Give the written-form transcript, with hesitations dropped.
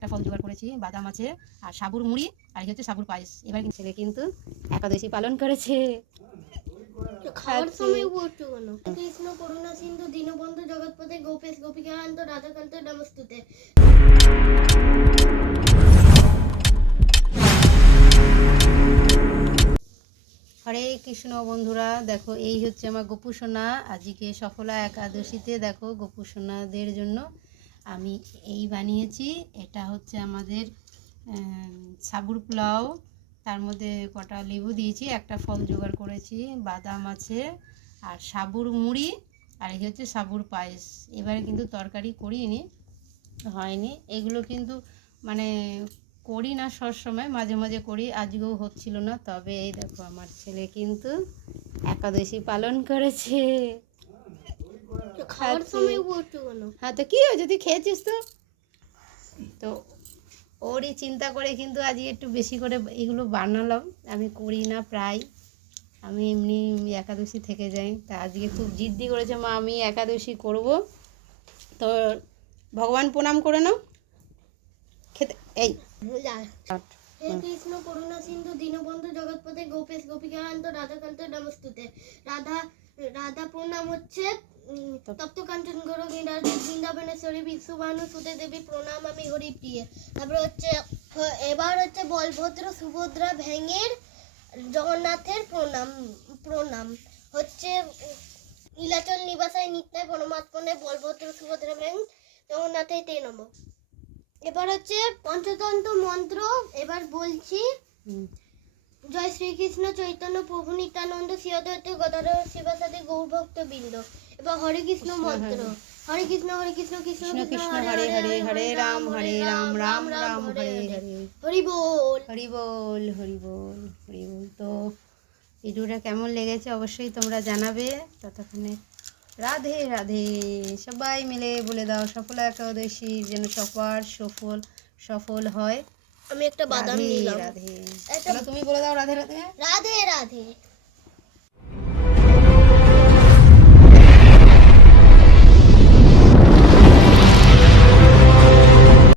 একটা ফল জোগাড় করেছি, বাদাম আছে আর সাবুর মুড়ি আর হচ্ছে সাবুর পায়েস। এবার ছেলে কিন্তু একাদশী পালন করেছে। খাওয়ার সময় বলছো কেন? কৃষ্ণ করুণা সিন্ধু দীনবন্ধু জগৎপতে গোপেশ গোপিকাকান্ত রাধাকান্ত নমস্তুতে। হরে কৃষ্ণ বন্ধুরা, দেখো এই হচ্ছে আমার গোপু সোনা। আজকে সফলা একাদশীতে দেখো গোপু সোনাদের জন্য আমি এই বানিয়েছি। এটা হচ্ছে আমাদের সাবুর পোলাও, তার মধ্যে কটা লেবু দিয়েছি, একটা ফল জোগাড় করেছি, বাদাম আছে আর সাবুর মুড়ি আর এই হচ্ছে সাবুর পায়েস। এবারে কিন্তু তরকারি করিনি, হয়নি। এগুলো কিন্তু মানে করি না সবসময়, মাঝে মাঝে করি, আজকেও হচ্ছিল না। তবে এই দেখো আমার ছেলে কিন্তু একাদশী পালন করেছে। খাওয়ার সময় বলছো কেন? হ্যাঁ, তো কি হয়েছে, তুই খেয়েছিস তো ওরই চিন্তা করে কিন্তু আজকে একটু বেশি করে এগুলো বানালাম। আমি করি না প্রায়, আমি এমনি একাদশী থেকে যাই। তা আজকে খুব জিদ্দি করেছে, মা আমি একাদশী করব। তো ভগবান প্রণাম করে নাও, খেতে। এই হে কৃষ্ণ করুণা সিন্ধু দীনবন্ধু জগৎপতে গোপেশ গোপিকাকান্ত রাধাকান্ত নমস্তুতে। রাধা প্রণাম হচ্ছে তপ্ত কাঞ্চন গৌর বৃন্দাবনেশ্বরী বিশ্বভানু সুতে দেবী প্রণাম আমি হরি প্রিয়ে। তারপরে হচ্ছে এবার হচ্ছে বলভদ্র সুভদ্রা ভেঙের জগন্নাথের প্রণাম হচ্ছে নীলাচল নিবাসায় নিত্যায় পরমাত্মনে বলভদ্র সুভদ্রা ভেঙ জগন্নাথের তে নম। এবার হচ্ছে পঞ্চতন্ত্র মন্ত্র এবার বলছি। জয় শ্রীকৃষ্ণ চৈতন্য প্রভু নিত্যানন্দ শ্রী অদ্বৈত গদাধর শিবাসাদি গৌরভক্ত বৃন্দ। এবার হরে কৃষ্ণ মন্ত্র। হরে কৃষ্ণ কৃষ্ণ কৃষ্ণ কৃষ্ণ হরে হরে, হরে রাম রাম রাম হরে হরে। হরি বল হরি বল হরি বল হরি বল। তো ভিডিওটা কেমন লেগেছে অবশ্যই তোমরা জানাবে। ততক্ষণে রাধে রাধে। সবাই মিলে বলে দাও সফলা একাদশী যেন সবার সফল হয়। আমি একটা বাদাম নিলাম। রাধে। চলো তুমি বলে দাও রাধে রাধে। রাধে রাধে।